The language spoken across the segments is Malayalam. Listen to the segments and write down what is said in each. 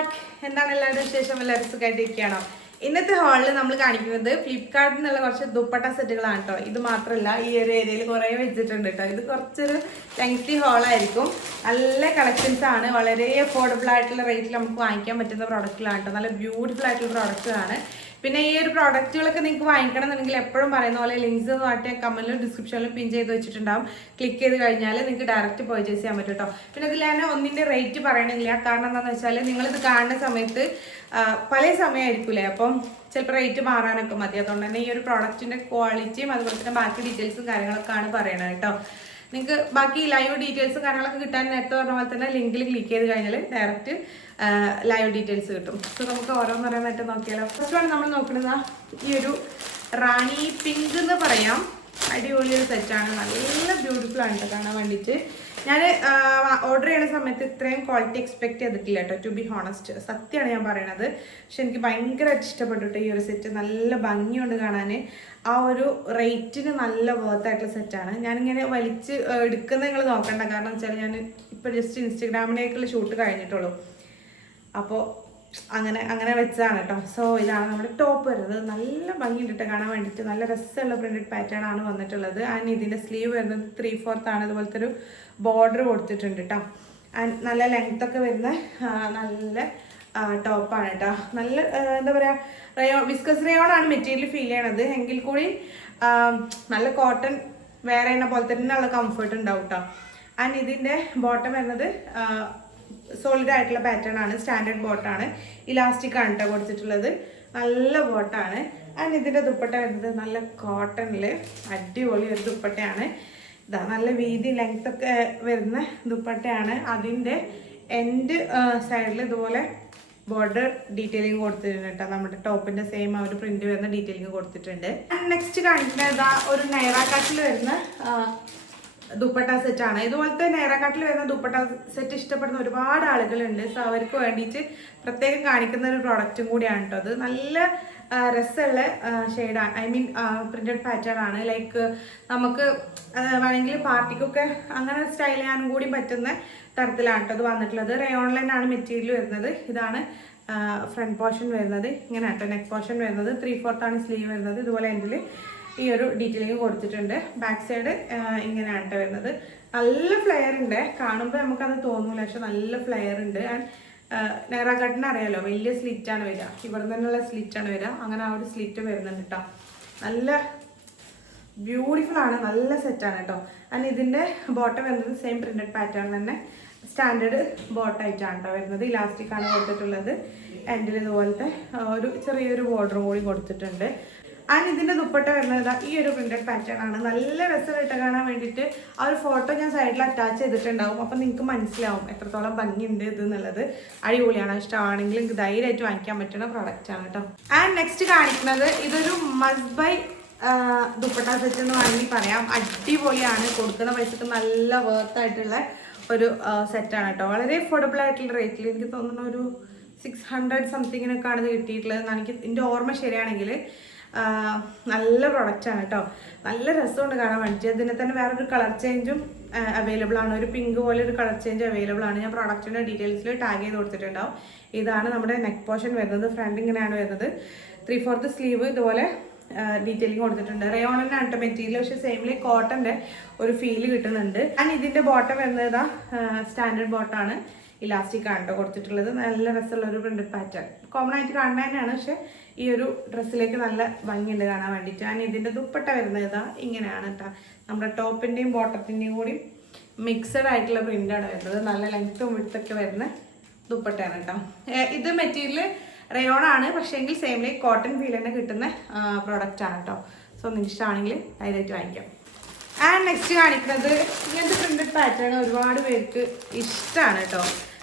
ബാക്ക്. എന്താണ് എല്ലാവരുടെ വിശേഷം? എല്ലാവരും സുഖമായിട്ടിരിക്കുകയാണോ? ഇന്നത്തെ ഹാളിൽ നമ്മൾ കാണിക്കുന്നത് ഫ്ലിപ്കാർട്ടിൽ നിന്നുള്ള കുറച്ച് ദുപ്പട്ട സെറ്റുകളാണ് കേട്ടോ. ഇത് മാത്രമല്ല, ഈ ഒരു ഏരിയയിൽ കുറേ വെച്ചിട്ടുണ്ട് കേട്ടോ. ഇത് കുറച്ചൊരു ലെങ്തി ഹാളായിരിക്കും. നല്ല കളക്ഷൻസ് ആണ്. വളരെ അഫോർഡബിൾ ആയിട്ടുള്ള റേറ്റിൽ നമുക്ക് വാങ്ങിക്കാൻ പറ്റുന്ന പ്രോഡക്റ്റുകളാണ് കേട്ടോ. നല്ല ബ്യൂട്ടിഫുൾ ആയിട്ടുള്ള പ്രോഡക്റ്റുകളാണ്. പിന്നെ ഈ ഒരു പ്രോഡക്റ്റുകളൊക്കെ നിങ്ങൾക്ക് വാങ്ങിക്കണം എന്നുണ്ടെങ്കിൽ എപ്പോഴും പറയുന്ന പോലെ ലിങ്ക്സ് മാറ്റിയ കമന്റിലും ഡിസ്ക്രിപ്ഷനിലും പിൻ ചെയ്ത് വെച്ചിട്ടുണ്ടാവും. ക്ലിക്ക് ചെയ്ത് കഴിഞ്ഞാൽ നിങ്ങൾക്ക് ഡയറക്റ്റ് പർച്ചേസ് ചെയ്യാൻ പറ്റും കേട്ടോ. പിന്നെ ഇതിൽ തന്നെ ഒന്നിൻ്റെ റേറ്റ് പറയണില്ല. കാരണം എന്താണെന്ന് വെച്ചാൽ നിങ്ങളിത് കാണുന്ന സമയത്ത് പല സമയമായിരിക്കില്ലേ, അപ്പം ചിലപ്പോൾ റേറ്റ് മാറാനൊക്കെ മതി. അതുകൊണ്ട് തന്നെ ഈ ഒരു പ്രോഡക്റ്റിൻ്റെ ക്വാളിറ്റിയും അതുപോലെ തന്നെ ബാക്കി ഡീറ്റെയിൽസും കാര്യങ്ങളൊക്കെയാണ് പറയണത് കേട്ടോ. നിങ്ങൾക്ക് ബാക്കി ലൈവ് ഡീറ്റെയിൽസും കാര്യങ്ങളൊക്കെ കിട്ടാൻ നേരത്തെ പറഞ്ഞ പോലെ തന്നെ ലിങ്കിൽ ക്ലിക്ക് ചെയ്ത് കഴിഞ്ഞാൽ ഡയറക്റ്റ് ലൈവ് ഡീറ്റെയിൽസ് കിട്ടും. സോ നമുക്ക് ഓരോന്നോരോന്നായിട്ട് നോക്കിയാലോ. ഫസ്റ്റ് ആണ് നമ്മൾ നോക്കുന്നത് ഈ ഒരു റാണി പിങ്ക് എന്ന് പറയാം. അടിപൊളി ഒരു സെറ്റാണ്. നല്ല ബ്യൂട്ടിഫുൾ ആണ് കേട്ടോ കാണാൻ വേണ്ടിയിട്ട്. ഞാൻ ഓർഡർ ചെയ്യുന്ന സമയത്ത് ഇത്രയും ക്വാളിറ്റി എക്സ്പെക്ട് ചെയ്തിട്ടില്ല കേട്ടോ, ടു ബി ഹോണസ്റ്റ്. സത്യമാണ് ഞാൻ പറയണത്. പക്ഷെ എനിക്ക് ഭയങ്കരമായിട്ട് ഇഷ്ടപ്പെട്ടു ഈ ഒരു സെറ്റ്. നല്ല ഭംഗിയുണ്ട് കാണാൻ. ആ ഒരു റേറ്റിന് നല്ല വേർത്തായിട്ടുള്ള സെറ്റാണ്. ഞാനിങ്ങനെ വലിച്ച് എടുക്കുന്നത് നിങ്ങൾ നോക്കണ്ട. കാരണം വെച്ചാൽ ഞാൻ ഇപ്പോൾ ജസ്റ്റ് ഇൻസ്റ്റഗ്രാമിലേക്കുള്ള ഷൂട്ട് കഴിഞ്ഞിട്ടുള്ളൂ. അപ്പോൾ അങ്ങനെ വെച്ചതാണ് കേട്ടോ. സോ ഇതാണ് നമ്മുടെ ടോപ്പ് വരുന്നത്. നല്ല ഭംഗിയുണ്ട് കാണാൻ വേണ്ടിയിട്ട്. നല്ല രസമുള്ള പ്രിന്റഡ് പാറ്റേൺ ആണ് വന്നിട്ടുള്ളത്. ആൻഡ് ഇതിൻ്റെ സ്ലീവ് വരുന്നത് 3/4 ആണ്. അതുപോലത്തെ ഒരു ബോർഡർ കൊടുത്തിട്ടുണ്ട് കേട്ടോ. ആൻഡ് നല്ല ലെങ്ത് ഒക്കെ വരുന്ന നല്ല ടോപ്പാണ് കേട്ടോ. നല്ല എന്താ പറയുക, വിസ്കസ് റയോൺ ആണ് മെറ്റീരിയൽ ഫീൽ ചെയ്യണത്. എങ്കിൽ കൂടി നല്ല കോട്ടൺ വേറെ എണ്ണ പോലെ തന്നെ ഉള്ള കംഫർട്ട് ഉണ്ടാവും കേട്ടോ. ആൻഡ് ഇതിൻ്റെ ബോട്ടം വരുന്നത് സോളിഡ് ആയിട്ടുള്ള പാറ്റേൺ ആണ്. സ്റ്റാൻഡേർഡ് ബോട്ടാണ്. ഇലാസ്റ്റിക് ആണ് കേട്ടോ കൊടുത്തിട്ടുള്ളത്. നല്ല ബോട്ടാണ്. ആൻഡ് ഇതിൻ്റെ ദുപ്പട്ട വരുന്നത് നല്ല കോട്ടണിൽ അടിപൊളി ഒരു ദുപ്പട്ടയാണ്. ഇതാ നല്ല വീതി ലെങ്ത് ഒക്കെ വരുന്ന ദുപ്പട്ടയാണ്. അതിൻ്റെ എൻഡ് സൈഡിൽ ഇതുപോലെ ബോർഡർ ഡീറ്റെയിലിംഗ് കൊടുത്തിട്ടുണ്ട് കേട്ടോ. നമ്മുടെ ടോപ്പിൻ്റെ സെയിം ആ ഒരു പ്രിന്റ് വരുന്ന ഡീറ്റെയിലിംഗ് കൊടുത്തിട്ടുണ്ട്. നെക്സ്റ്റ് കാണിക്കുന്നത് ഇതാ ഒരു നൈറ കട്ടിൽ വരുന്ന ദുപ്പട്ട സെറ്റാണ്. ഇതുപോലത്തെ നൈറക്കാട്ടിൽ വരുന്ന ദുപ്പട്ട സെറ്റ് ഇഷ്ടപ്പെടുന്ന ഒരുപാട് ആളുകളുണ്ട്. സോ അവർക്ക് വേണ്ടിയിട്ട് പ്രത്യേകം കാണിക്കുന്ന ഒരു പ്രോഡക്റ്റും കൂടിയാണ് കേട്ടോ. അത് നല്ല രസമുള്ള ഷെയ്ഡാണ്. ഐ മീൻ പ്രിന്റഡ് പാറ്റേൺ ആണ്. ലൈക്ക് നമുക്ക് വേണമെങ്കിൽ പാർട്ടിക്കൊക്കെ അങ്ങനെ സ്റ്റൈൽ ചെയ്യാനും കൂടി പറ്റുന്ന തരത്തിലാണ് കേട്ടോ അത് വന്നിട്ടുള്ളത്. റയോൺലൈനാണ് മെറ്റീരിയൽ വരുന്നത്. ഇതാണ് ഫ്രണ്ട് പോർഷൻ വരുന്നത്. ഇങ്ങനെ കേട്ടോ നെക്ക് പോർഷൻ വരുന്നത്. 3/4 ആണ് സ്ലീവ് വരുന്നത്. ഇതുപോലെ എൻഡിൽ ഈ ഒരു ഡീറ്റെയിലിംഗ് കൊടുത്തിട്ടുണ്ട്. ബാക്ക് സൈഡ് ഇങ്ങനെയാണ് കേട്ടോ വരുന്നത്. നല്ല ഫ്ലെയർ ഉണ്ട്. കാണുമ്പോൾ നമുക്കത് തോന്നൂല, പക്ഷെ നല്ല ഫ്ലെയർ ഉണ്ട്. ആൻഡ് നൈറ കട്ടിന് അറിയാലോ, വലിയ സ്ലിറ്റാണ് വരിക. ഇവിടെ നിന്നുള്ള സ്ലിറ്റാണ് വരിക. അങ്ങനെ ആ ഒരു സ്ലിറ്റ് വരുന്നുണ്ട് കേട്ടോ. നല്ല ബ്യൂട്ടിഫുൾ ആണ്. നല്ല സെറ്റാണ് കേട്ടോ. ആൻഡ് ഇതിൻ്റെ ബോട്ടം വരുന്നത് സെയിം പ്രിന്റഡ് പാറ്റേൺ തന്നെ. സ്റ്റാൻഡേർഡ് ബോട്ടായിട്ടാണ് കേട്ടോ വരുന്നത്. ഇലാസ്റ്റിക് ആണ് കൊടുത്തിട്ടുള്ളത്. എൻഡിൽ ഇതുപോലത്തെ ഒരു ചെറിയൊരു ബോർഡറും കൂടി കൊടുത്തിട്ടുണ്ട്. ആൻഡ് ഇതിൻ്റെ ദുപ്പട്ട വരുന്നത് ഈ ഒരു പ്രിന്റഡ് പാറ്റേൺ ആണ്. നല്ല രസമായിട്ട് കാണാൻ വേണ്ടിയിട്ട് ആ ഒരു ഫോട്ടോ ഞാൻ സൈഡിൽ അറ്റാച്ച് ചെയ്തിട്ടുണ്ടാവും. അപ്പം നിങ്ങൾക്ക് മനസ്സിലാവും എത്രത്തോളം ഭംഗിയുണ്ട് ഇത് എന്നുള്ളത്. അടിപൊളിയാണ്. ഇഷ്ടമാണെങ്കിൽ നിങ്ങൾക്ക് ധൈര്യമായിട്ട് വാങ്ങിക്കാൻ പറ്റുന്ന പ്രോഡക്റ്റ് ആണ് കേട്ടോ. ആൻഡ് നെക്സ്റ്റ് കാണിക്കുന്നത് ഇതൊരു മസ്റ്റ് ബൈ ദുപ്പട്ട സെറ്റ് എന്ന് വേണമെങ്കിൽ പറയാം. അടിപൊളിയാണ്. കൊടുക്കുന്ന പൈസക്ക് നല്ല വേർത്തായിട്ടുള്ള ഒരു സെറ്റാണ് കേട്ടോ. വളരെ അഫോർഡബിൾ ആയിട്ടുള്ള റേറ്റിൽ എനിക്ക് തോന്നുന്ന ഒരു 600 സംതിങ്ങിനൊക്കെയാണ് ഇത് കിട്ടിയിട്ടുള്ളത്. എനിക്ക് എൻ്റെ ഓർമ്മ ശരിയാണെങ്കിൽ നല്ല പ്രൊഡക്റ്റാണ് കേട്ടോ. നല്ല രസമുണ്ട് കാണാൻ വേണ്ടിയിട്ട്. ഇതിനെ തന്നെ വേറൊരു കളർ ചേഞ്ചും അവൈലബിൾ ആണ്. ഒരു പിങ്ക് പോലെ ഒരു കളർ ചേഞ്ച് അവൈലബിൾ ആണ്. ഞാൻ പ്രോഡക്റ്റിൻ്റെ ഡീറ്റെയിൽസിൽ ടാഗ് ചെയ്ത് കൊടുത്തിട്ടുണ്ടാവും. ഇതാണ് നമ്മുടെ നെക്ക് പോർഷൻ വരുന്നത്. ഫ്രണ്ട് ഇങ്ങനെയാണ് വരുന്നത്. 3/4 സ്ലീവ് ഇതുപോലെ ഡീറ്റെയിലിംഗ് കൊടുത്തിട്ടുണ്ട്. റയോണിൻ്റെ ആണ് മെറ്റീരിയൽ, പക്ഷേ സെയിംലി കോട്ടൻ്റെ ഒരു ഫീല് കിട്ടുന്നുണ്ട്. ആൻഡ് ഇതിൻ്റെ ബോട്ടം വരുന്നത് ഇതാ സ്റ്റാൻഡേർഡ് ബോട്ടാണ്. ഇലാസ്റ്റിക് ആണ് കേട്ടോ കൊടുത്തിട്ടുള്ളത്. നല്ല രസമുള്ള ഒരു പ്രിന്റഡ് പാറ്റേൺ. കോമൺ ആയിട്ട് കാണുന്ന തന്നെയാണ്, പക്ഷെ ഈ ഒരു ഡ്രസ്സിലേക്ക് നല്ല ഭംഗിയുണ്ട് കാണാൻ വേണ്ടിയിട്ട്. ഞാൻ ഇതിൻ്റെ ദുപ്പട്ട വരുന്നത് ഇതാ ഇങ്ങനെയാണ് കേട്ടോ. നമ്മുടെ ടോപ്പിൻ്റെയും ബോട്ടത്തിൻ്റെയും കൂടി മിക്സഡ് ആയിട്ടുള്ള പ്രിൻ്റാണ് വരുന്നത്. നല്ല ലെങ്ത്തും വിഡ്ത്തൊക്കെ വരുന്ന ദുപ്പട്ടയാണ് കേട്ടോ. ഇത് മെറ്റീരിയൽ റയോൺ ആണ്, പക്ഷേ എങ്കിൽ സെയിംലി കോട്ടൺ ഫീൽ തന്നെ കിട്ടുന്ന പ്രോഡക്റ്റ് ആണ് കേട്ടോ. സോ നിങ്ങൾക്ക് ഇഷ്ടമാണെങ്കിൽ ധൈര്യമായിട്ട് വാങ്ങിക്കാം. ആൻഡ് നെക്സ്റ്റ് കാണിക്കുന്നത് ഇങ്ങനത്തെ പ്രിന്റഡ് പാറ്റേൺ ഒരുപാട് പേർക്ക് ഇഷ്ടമാണ് കേട്ടോ.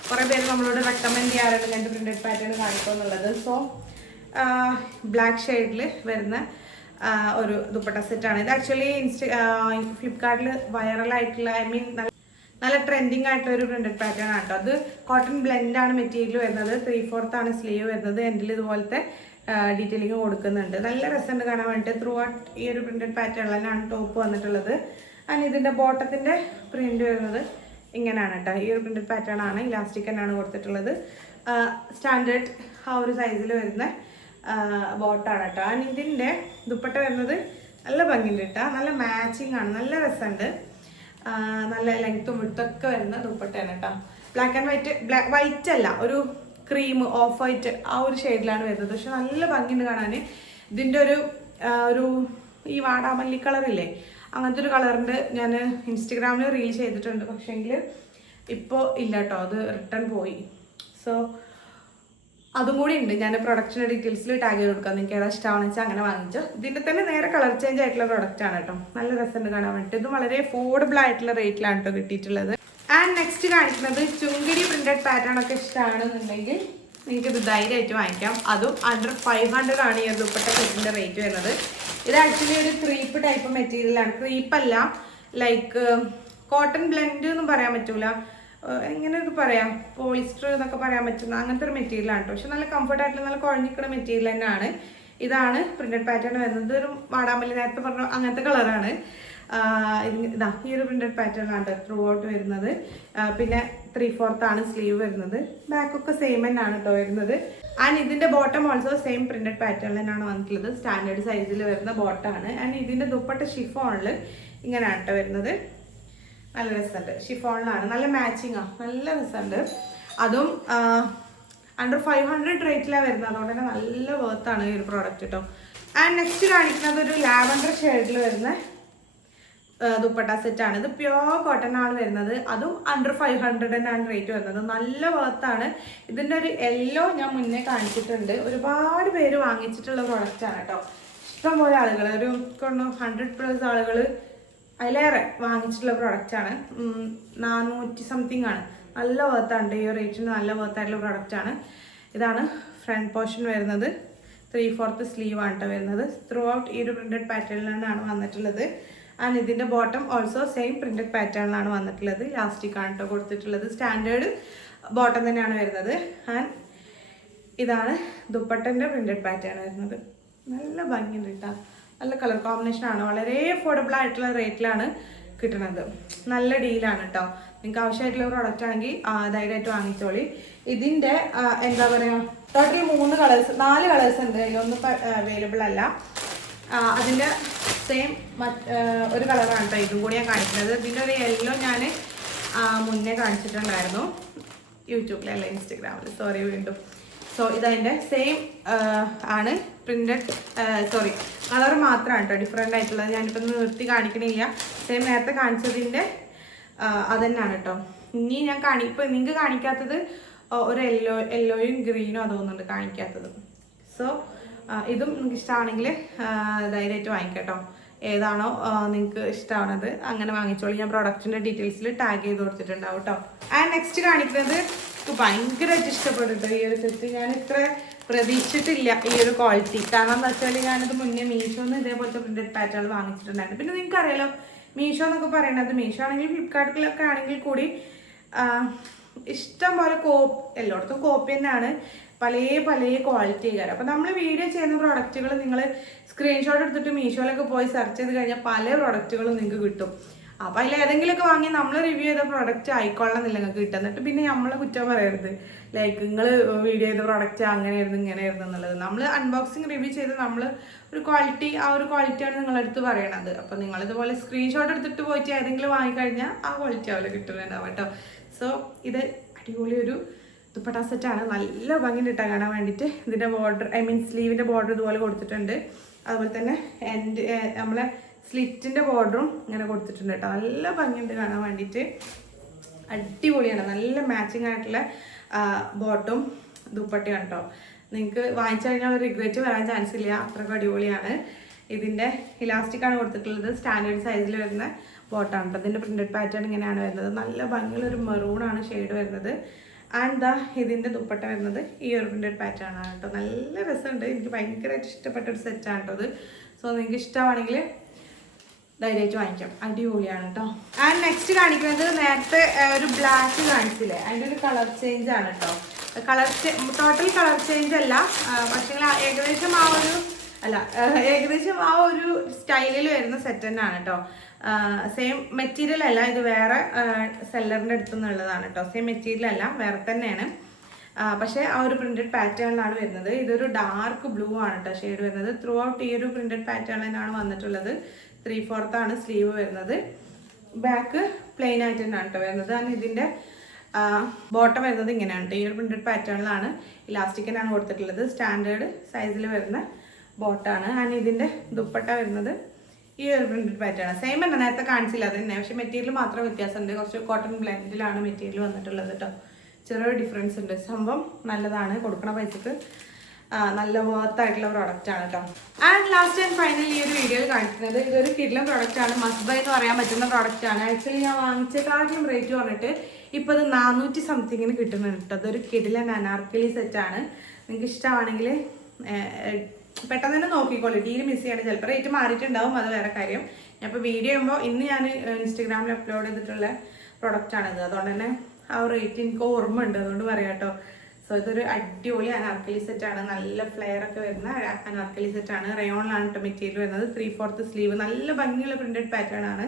കുറേ പേര് നമ്മളോട് റെക്കമെൻഡ് ചെയ്യാറുണ്ട് ഇങ്ങനത്തെ പ്രിന്റഡ് പാറ്റേൺ കാണിക്കുക എന്നുള്ളത്. സോ ബ്ലാക്ക് ഷെയ്ഡിൽ വരുന്ന ഒരു ദുപ്പട്ട സെറ്റാണ് ഇത്. ആക്ച്വലി ഫ്ലിപ്കാർട്ടിൽ വൈറലായിട്ടുള്ള ഐ മീൻ നല്ല ട്രെൻഡിങ് ആയിട്ടുള്ള ഒരു പ്രിന്റഡ് പാറ്റേൺ ആണ് കേട്ടോ. അത് കോട്ടൺ ബ്ലെൻഡ് ആണ് മെറ്റീരിയൽ വരുന്നത്. 3/4 ആണ് സ്ലീവ് വരുന്നത്. എൻഡിൽ ഇതുപോലത്തെ ഡീറ്റെയിലിംഗ് കൊടുക്കുന്നുണ്ട്. നല്ല രസമുണ്ട് കാണാൻ വേണ്ടിയിട്ട്. ത്രൂ ഔട്ട് ഈ ഒരു പ്രിന്റഡ് പാറ്റേണിലാണ് ടോപ്പ് വന്നിട്ടുള്ളത്. ആൻഡ് ഇതിൻ്റെ ബോട്ടത്തിൻ്റെ പ്രിന്റ് വരുന്നത് ഇങ്ങനെയാണ് കേട്ടോ. ഈ ഒരു പ്രിന്റഡ് പാറ്റേൺ ആണ്, ഇലാസ്റ്റിക് തന്നെയാണ് കൊടുത്തിട്ടുള്ളത്. സ്റ്റാൻഡേർഡ് ആ ഒരു സൈസിൽ വരുന്ന ബോട്ടാണ് കേട്ടോ. ആൻഡ് ഇതിൻ്റെ ദുപ്പട്ട വരുന്നത് നല്ല ഭംഗിയുണ്ട് കേട്ടോ, നല്ല മാച്ചിങ് ആണ്, നല്ല രസമുണ്ട്. നല്ല ലെങ്ത്തും വിടുത്തൊക്കെ വരുന്ന ദുപ്പട്ടയാണ് കേട്ടോ. ബ്ലാക്ക് ആൻഡ് വൈറ്റ്, വൈറ്റ് അല്ല, ഒരു ക്രീം ഓഫ് വൈറ്റ് ആ ഒരു ഷെയ്ഡിലാണ് വരുന്നത്. പക്ഷെ നല്ല ഭംഗിയുണ്ട് കാണാൻ. ഇതിൻ്റെ ഒരു ഈ വാടാമല്ലി കളറില്ലേ, അങ്ങനത്തെ ഒരു കളറിൻ്റെ ഞാൻ ഇൻസ്റ്റഗ്രാമിൽ റീൽ ചെയ്തിട്ടുണ്ട്. പക്ഷേങ്കിൽ ഇപ്പോൾ ഇല്ല കേട്ടോ, അത് റിട്ടേൺ പോയി. സോ അതും കൂടി ഉണ്ട്, ഞാൻ പ്രൊഡക്റ്റിൻ്റെ ഡീറ്റെയിൽസിൽ ടാഗ് ചെയ്ത് കൊടുക്കാം. നിങ്ങൾക്ക് ഏതാ ഇഷ്ടമാണെന്ന് വെച്ചാൽ അങ്ങനെ വാങ്ങിച്ചോ. ഇതിൻ്റെ തന്നെ നേരെ കളർ ചേഞ്ച് ആയിട്ടുള്ള പ്രൊഡക്റ്റാണ് കേട്ടോ. നല്ല രസമുണ്ട് കാണാൻ വേണ്ടിയിട്ട്. ഇത് വളരെ അഫോർഡബിൾ ആയിട്ടുള്ള റേറ്റിലാണ് കേട്ടോ കിട്ടിയിട്ടുള്ളത്. ആൻഡ് നെക്സ്റ്റ് കാണിക്കുന്നത് ചുങ്കിടി പ്രിന്റഡ് പാറ്റേൺ ഒക്കെ ഇഷ്ടമാണെന്നുണ്ടെങ്കിൽ നിങ്ങൾക്ക് ഇത് ധൈര്യമായിട്ട് വാങ്ങിക്കാം. അതും അണ്ടർ 500 ആണ് ഈ ദുപ്പട്ട സെറ്റിൻ്റെ റേറ്റ് വരുന്നത്. ഇത് ആക്ച്വലി ഒരു ക്രീപ്പ് ടൈപ്പ് മെറ്റീരിയലാണ്. ക്രീപ്പല്ല, ലൈക്ക് കോട്ടൺ ബ്ലെൻഡ് എന്നും പറയാൻ പറ്റൂല, എങ്ങനെയൊക്കെ പറയാം, പോളിസ്റ്റർ എന്നൊക്കെ പറയാൻ പറ്റുന്ന അങ്ങനത്തെ ഒരു മെറ്റീരിയലാണ് കേട്ടോ. പക്ഷെ നല്ല കംഫർട്ടായിട്ടുള്ള നല്ല കുഴഞ്ഞിക്കുന്ന മെറ്റീരിയൽ തന്നെയാണ്. ഇതാണ് പ്രിന്റഡ് പാറ്റേൺ വരുന്നത്. ഒരു വാടാമല്ലി നേരത്തെ പറഞ്ഞ അങ്ങനത്തെ കളറാണ്. ഇതാ ഈ ഒരു പ്രിന്റഡ് പാറ്റേൺ ആണ് ത്രൂ ഔട്ട് വരുന്നത്. പിന്നെ 3/4 ആണ് സ്ലീവ് വരുന്നത്. ബാക്കൊക്കെ സെയിം തന്നെയാണ് കേട്ടോ വരുന്നത്. ആൻഡ് ഇതിന്റെ bottom also same printed pattern തന്നെയാണ് വന്നിട്ടുള്ളത്. സ്റ്റാൻഡേർഡ് സൈസിൽ വരുന്ന ബോട്ടമാണ്. ആൻഡ് ഇതിന്റെ ദുപ്പട്ട ഷിഫോണിൽ ഇങ്ങനെയാണ് കേട്ടോ വരുന്നത്. നല്ല രസമുണ്ട്, ഷിഫോണിലാണ്, നല്ല മാച്ചിങ് ആണ്, നല്ല രസമുണ്ട്. അതും അണ്ടർ 500 റേറ്റിലാണ് വരുന്നത്. അതുകൊണ്ട് തന്നെ നല്ല വേർത്താണ് ഈ ഒരു പ്രോഡക്റ്റ് കേട്ടോ. ആൻഡ് നെക്സ്റ്റ് കാണിക്കുന്നത് ഒരു ലാവൻഡർ ഷെയ്ഡിൽ വരുന്ന ദുപ്പട്ട സെറ്റാണ്. ഇത് പ്യോർ കോട്ടൺ ആണ് വരുന്നത്. അതും അണ്ടർ 500 തന്നെയാണ് റേറ്റ് വരുന്നത്. നല്ല വർത്താണ്. ഇതിൻ്റെ ഒരു യെല്ലോ ഞാൻ മുന്നേ കാണിച്ചിട്ടുണ്ട്. ഒരുപാട് പേര് വാങ്ങിച്ചിട്ടുള്ള പ്രോഡക്റ്റാണ് കേട്ടോ. ഇഷ്ടംപോലെ ആളുകൾ, ഒരു 100+ ആളുകൾ അതിലേറെ വാങ്ങിച്ചിട്ടുള്ള പ്രോഡക്റ്റാണ്. 400 സംതിങ് ആണ്. നല്ല വർത്താണ്, ഈ റേറ്റിന് നല്ല വർത്തായിട്ടുള്ള പ്രോഡക്റ്റാണ്. ഇതാണ് ഫ്രണ്ട് പോർഷൻ വരുന്നത്. 3/4 സ്ലീവ് ആണ് കേട്ടോ വരുന്നത്. ത്രൂ ഔട്ട് ഈ ഒരു പ്രിന്റഡ് പാറ്റേണിലാണ് വന്നിട്ടുള്ളത്. ആൻഡ് ഇതിൻ്റെ ബോട്ടം ഓൾസോ സെയിം പ്രിന്റഡ് പാറ്റേണിലാണ് വന്നിട്ടുള്ളത്. ഇലാസ്റ്റിക് ആണ് കേട്ടോ കൊടുത്തിട്ടുള്ളത്. സ്റ്റാൻഡേർഡ് ബോട്ടം തന്നെയാണ് വരുന്നത്. ആൻഡ് ഇതാണ് ദുപ്പട്ടൻ്റെ പ്രിന്റഡ് പാറ്റേൺ വരുന്നത്. നല്ല ഭംഗിയുണ്ട് കേട്ടോ, നല്ല കളർ കോമ്പിനേഷൻ ആണ്. വളരെ അഫോർഡബിൾ ആയിട്ടുള്ള റേറ്റിലാണ് കിട്ടുന്നത്. നല്ല ഡീലാണ് കേട്ടോ. നിങ്ങൾക്ക് ആവശ്യമായിട്ടുള്ള പ്രോഡക്റ്റ് ആണെങ്കിൽ ധൈര്യമായിട്ട് വാങ്ങിച്ചോളി. ഇതിൻ്റെ എന്താ പറയുക, ടോട്ടൽ 4 കളേഴ്സ് ഉണ്ട്. ഇതിലൊന്നും അവൈലബിൾ അല്ല. അതിൻ്റെ സെയിം ഒരു കളറാണ് കേട്ടോ ഇതും കൂടി ഞാൻ കാണിക്കുന്നത്. ഇതിൻ്റെ ഒരു യെല്ലോ ഞാൻ മുന്നേ കാണിച്ചിട്ടുണ്ടായിരുന്നു യൂട്യൂബിലല്ല, ഇൻസ്റ്റഗ്രാമിൽ, സോറി വീണ്ടും. സോ ഇതതിൻ്റെ സെയിം ആണ്. പ്രിന്റഡ് കളർ മാത്രമാണ് കേട്ടോ ഡിഫറെൻ്റ് ആയിട്ടുള്ളത്. ഞാനിപ്പോൾ നിർത്തി കാണിക്കണില്ല. സെയിം നേരത്തെ കാണിച്ചതിൻ്റെ അതുതന്നെയാണ് കേട്ടോ. ഇനി ഞാൻ ഇപ്പോൾ നിങ്ങൾക്ക് കാണിക്കാത്തത് ഒരു യെല്ലോയും ഗ്രീനും തോന്നുന്നുണ്ട് കാണിക്കാത്തത്. സോ ഇതും നിങ്ങൾക്ക് ഇഷ്ടമാണെങ്കിൽ ധൈര്യമായിട്ട് വാങ്ങിക്കട്ടോ. ഏതാണോ നിങ്ങൾക്ക് ഇഷ്ടമാണത് അങ്ങനെ വാങ്ങിച്ചോളൂ. ഞാൻ പ്രോഡക്റ്റിൻ്റെ ഡീറ്റെയിൽസിൽ ടാഗ് ചെയ്ത് കൊടുത്തിട്ടുണ്ടാവും കേട്ടോ. ആൻഡ് നെക്സ്റ്റ് കാണിക്കുന്നത് ഭയങ്കരമായിട്ട് ഇഷ്ടപ്പെട്ടിട്ട് ഈ ഒരു സെറ്റ്. ഞാൻ ഇത്ര പ്രതീക്ഷിച്ചിട്ടില്ല ഈ ഒരു ക്വാളിറ്റി. കാരണം എന്താ വെച്ചാൽ ഞാനിത് മുന്നേ മീഷോന്ന് ഇതേപോലത്തെ പ്രിന്റഡ് പാറ്റേൺ വാങ്ങിച്ചിട്ടുണ്ടായിരുന്നു. പിന്നെ നിങ്ങൾക്ക് അറിയാലോ മീഷോ എന്നൊക്കെ പറയണത്, മീഷോ ആണെങ്കിൽ ഫ്ലിപ്കാർട്ടിലൊക്കെ ആണെങ്കിൽ കൂടി ഇഷ്ടം പോലെ എല്ലായിടത്തും കോപ്പി തന്നെയാണ്, പല ക്വാളിറ്റി കാര്യം. അപ്പോൾ നമ്മൾ വീഡിയോ ചെയ്യുന്ന പ്രോഡക്റ്റുകൾ നിങ്ങൾ സ്ക്രീൻഷോട്ട് എടുത്തിട്ട് മീഷോയിലൊക്കെ പോയി സെർച്ച് ചെയ്ത് കഴിഞ്ഞാൽ പല പ്രോഡക്റ്റുകളും നിങ്ങൾക്ക് കിട്ടും. അപ്പോൾ അതിൽ ഏതെങ്കിലുമൊക്കെ വാങ്ങി നമ്മൾ റിവ്യൂ ചെയ്ത പ്രോഡക്റ്റ് ആയിക്കൊള്ളണമെന്നില്ല നിങ്ങൾക്ക് കിട്ടുക. എന്നിട്ട് പിന്നെ നമ്മൾ കുറ്റം പറയരുത്, ലൈക്ക് നിങ്ങൾ വീഡിയോ ചെയ്ത പ്രോഡക്റ്റ് അങ്ങനെയായിരുന്നു ഇങ്ങനെയായിരുന്നു എന്നുള്ളത്. നമ്മൾ അൺബോക്സിങ് റിവ്യൂ ചെയ്ത് നമ്മൾ ഒരു ക്വാളിറ്റി, ആ ഒരു ക്വാളിറ്റിയാണ് നിങ്ങളടുത്ത് പറയണത്. അപ്പോൾ നിങ്ങളിതുപോലെ സ്ക്രീൻഷോട്ട് എടുത്തിട്ട് പോയിട്ട് ഏതെങ്കിലും വാങ്ങിക്കഴിഞ്ഞാൽ ആ ക്വാളിറ്റി ആവില്ല കിട്ടുന്നുണ്ടാവും കേട്ടോ. സോ ഇത് അടിപൊളി ഒരു ദുപ്പട്ട സെറ്റാണ്. നല്ല ഭംഗിയുണ്ട് ഇട്ടാൽ കാണാൻ വേണ്ടിയിട്ട്. ഇതിൻ്റെ ബോർഡർ, സ്ലീവിൻ്റെ ബോർഡർ ഇതുപോലെ കൊടുത്തിട്ടുണ്ട്. അതുപോലെ തന്നെ നമ്മളെ സ്ലിറ്റിൻ്റെ ബോർഡറും ഇങ്ങനെ കൊടുത്തിട്ടുണ്ട് കേട്ടോ. നല്ല ഭംഗിയുണ്ട് കാണാൻ വേണ്ടിയിട്ട്, അടിപൊളിയാണ്. നല്ല മാച്ചിങ് ആയിട്ടുള്ള ബോട്ടും ദുപ്പട്ടയാണ് കേട്ടോ. നിങ്ങൾക്ക് വാങ്ങിച്ചു കഴിഞ്ഞാൽ റിഗ്രറ്റ് വരാൻ ചാൻസ് ഇല്ല, അത്രയ്ക്ക് അടിപൊളിയാണ്. ഇതിൻ്റെ ഇലാസ്റ്റിക്കാണ് കൊടുത്തിട്ടുള്ളത്. സ്റ്റാൻഡേർഡ് സൈസിൽ വരുന്ന ബോട്ടാണ് കേട്ടോ. ഇതിൻ്റെ പ്രിന്റഡ് പാറ്റേൺ ഇങ്ങനെയാണ് വരുന്നത്. നല്ല ഭംഗിയുള്ള ഒരു മെറൂണാണ് ഷെയ്ഡ് വരുന്നത്. ആൻഡ് ഇതിൻ്റെ ദുപ്പട്ട വരുന്നത് ഈ ഒരു പ്രിന്റഡ് പാറ്റേൺ ആണ് കേട്ടോ. നല്ല രസമുണ്ട്, എനിക്ക് ഭയങ്കരമായിട്ട് ഇഷ്ടപ്പെട്ട ഒരു സെറ്റാണ് കേട്ടോ അത്. സോ നിങ്ങൾക്ക് ഇഷ്ടമാണെങ്കിൽ ധൈര്യമായിട്ട് വാങ്ങിക്കാം, അടിപൊളിയാണ് കേട്ടോ. ആൻഡ് നെക്സ്റ്റ് കാണിക്കുന്നത് നേരത്തെ ഒരു ബ്ലാക്ക് കാണിച്ചില്ലേ, അതിൻ്റെ ഒരു കളർ ചേഞ്ച് ആണ് കേട്ടോ. ടോട്ടൽ കളർ ചേഞ്ച് അല്ല, പക്ഷേ ഏകദേശം ആ ഒരു അല്ല ഏകദേശം ആ ഒരു സ്റ്റൈലിൽ വരുന്ന സെറ്റ് തന്നെയാണ് കേട്ടോ. സെയിം മെറ്റീരിയൽ അല്ല, ഇത് വേറെ സെല്ലറിൻ്റെ അടുത്തു നിന്നുള്ളതാണ് കേട്ടോ. സെയിം മെറ്റീരിയൽ അല്ല, വേറെ തന്നെയാണ്. പക്ഷേ ആ ഒരു പ്രിന്റഡ് പാറ്റേണിലാണ് വരുന്നത്. ഇതൊരു ഡാർക്ക് ബ്ലൂ ആണ് കേട്ടോ ഷെയ്ഡ് വരുന്നത്. ത്രൂ ഔട്ട് ഈ ഒരു പ്രിന്റഡ് പാറ്റേണിലാണ് വന്നിട്ടുള്ളത്. 3/4 ആണ് സ്ലീവ് വരുന്നത്. ബാക്ക് പ്ലെയിൻ ആയിട്ട് തന്നെയാണ് കേട്ടോ വരുന്നത്. കാരണം ഇതിൻ്റെ ബോട്ടം വരുന്നത് ഇങ്ങനെയാണ് കേട്ടോ. ഈ ഒരു പ്രിന്റഡ് പാറ്റേണിലാണ് ഇലാസ്റ്റിക്കിനാണ് കൊടുത്തിട്ടുള്ളത്. സ്റ്റാൻഡേർഡ് സൈസിൽ വരുന്ന ബോട്ടാണ്. ആൻഡ് ഇതിൻ്റെ ദുപ്പട്ട വരുന്നത് ഈ ഒരു പ്രിന്റഡ് പാറ്റേൺ സെയിം തന്നെ, നേരത്തെ കാണിച്ചില്ല അത് തന്നെ. പക്ഷെ മെറ്റീരിയൽ മാത്രം വ്യത്യാസമുണ്ട്. കുറച്ച് കോട്ടൺ ബ്ലെൻഡിലാണ് മെറ്റീരിയൽ വന്നിട്ടുള്ളത് കേട്ടോ. ചെറിയ ഡിഫറൻസ് ഉണ്ട്. സംഭവം നല്ലതാണ്, കൊടുക്കണ പൈസക്ക് നല്ല വർത്തായിട്ടുള്ള പ്രോഡക്റ്റ് ആണ് കേട്ടോ. ആൻഡ് ലാസ്റ്റ് ആൻഡ് ഫൈനൽ ഈ ഒരു വീഡിയോയിൽ കാണിക്കുന്നത് ഇതൊരു കിഡ്ലം പ്രോഡക്റ്റ് ആണ്. മസ്റ്റ് ബൈ എന്ന് പറയാൻ പറ്റുന്ന പ്രോഡക്റ്റ് ആണ്. ആക്ച്വലി ഞാൻ വാങ്ങിച്ചേക്കാളും റേറ്റ് പറഞ്ഞിട്ട് ഇപ്പോൾ ഇത് 400 സംതിങ്ങിന് കിട്ടുന്നുണ്ട് കേട്ടോ. അതൊരു കിഡ്ലൻ അനാർക്കലി സെറ്റാണ്. നിങ്ങൾക്ക് ഇഷ്ടമാണെങ്കിൽ പെട്ടെന്ന് തന്നെ നോക്കിക്കോളൂ. ഡീൽ മിസ് ചെയ്യണം. ചിലപ്പോൾ റേറ്റ് മാറിയിട്ടുണ്ടാവും, അത് വേറെ കാര്യം. ഞാൻ ഇപ്പോൾ വീഡിയോ ചെയ്യുമ്പോൾ ഇന്ന് ഞാൻ ഇൻസ്റ്റഗ്രാമിൽ അപ്ലോഡ് ചെയ്തിട്ടുള്ള പ്രൊഡക്റ്റാണിത്. അതുകൊണ്ട് തന്നെ ആ റേറ്റ് എനിക്ക് ഓർമ്മ ഉണ്ട്, അതുകൊണ്ട് പറയാം കേട്ടോ. സോ ഇതൊരു അടിപൊളി അനാർക്കലി സെറ്റാണ്. നല്ല ഫ്ലെയർ ഒക്കെ വരുന്ന അനാർക്കലി സെറ്റാണ്. റയോണിലാണ് കേട്ടോ മെറ്റീരിയൽ വരുന്നത്. 3/4 സ്ലീവ്, നല്ല ഭംഗിയുള്ള പ്രിന്റഡ് പാറ്റേൺ ആണ്.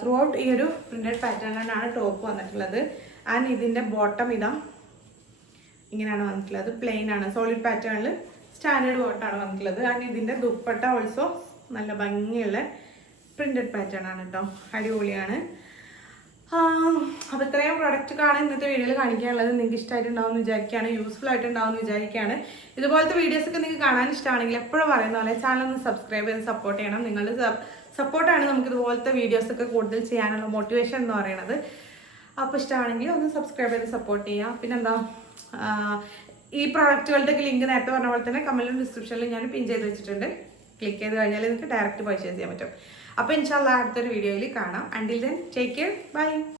ത്രൂ ഔട്ട് ഈ ഒരു പ്രിന്റഡ് പാറ്റേണിലാണ് ടോപ്പ് വന്നിട്ടുള്ളത്. ആൻഡ് ഇതിൻ്റെ ബോട്ടം ഇതാ ഇങ്ങനെയാണ് വന്നിട്ടുള്ളത്. പ്ലെയിൻ ആണ്, സോളിഡ് പാറ്റേണിൽ സ്റ്റാൻഡേർഡ് ബോട്ടാണ് വന്നിട്ടുള്ളത്. ആൻഡ് ഇതിൻ്റെ ദുപ്പട്ട ഓൾസോ നല്ല ഭംഗിയുള്ള പ്രിന്റഡ് പാറ്റേൺ ആണ് കേട്ടോ. അടിപൊളിയാണ്. അപ്പോൾ ഇത്രയും പ്രൊഡക്റ്റ് ഇന്നത്തെ വീഡിയോയിൽ കാണിക്കാനുള്ളത്. നിങ്ങൾക്ക് ഇഷ്ടമായിട്ടുണ്ടാവും എന്ന് വിചാരിക്കുകയാണ്, യൂസ്ഫുൾ ആയിട്ടുണ്ടാവും എന്ന് വിചാരിക്കുകയാണ്. ഇതുപോലത്തെ വീഡിയോസൊക്കെ നിങ്ങൾക്ക് കാണാൻ ഇഷ്ടമാണെങ്കിൽ എപ്പോഴും പറയുന്ന പോലെ ചാനൽ ഒന്ന് സബ്സ്ക്രൈബ് ചെയ്ത് സപ്പോർട്ട് ചെയ്യണം. നിങ്ങളുടെ സപ്പോർട്ടാണ് നമുക്ക് ഇതുപോലത്തെ വീഡിയോസൊക്കെ കൂടുതൽ ചെയ്യാനുള്ള മോട്ടിവേഷൻ എന്ന് പറയുന്നത്. അപ്പോൾ ഇഷ്ടമാണെങ്കിൽ ഒന്ന് സബ്സ്ക്രൈബ് ചെയ്ത് സപ്പോർട്ട് ചെയ്യുക. പിന്നെന്താ, ഈ പ്രോഡക്റ്റുകളുടെ ലിങ്ക് നേരത്തെ പറഞ്ഞ പോലെ തന്നെ കമന്റിലും ഡിസ്ക്രിപ്ഷനിലും ഞാൻ പിൻ ചെയ്ത് വെച്ചിട്ടുണ്ട്. ക്ലിക്ക് ചെയ്ത് കഴിഞ്ഞാൽ നിങ്ങൾക്ക് ഡയറക്റ്റ് പർച്ചേസ് ചെയ്യാൻ പറ്റും. അപ്പോൾ ഇൻഷാല്ലാ അടുത്തൊരു വീഡിയോയിൽ കാണാം. Until then take care, by.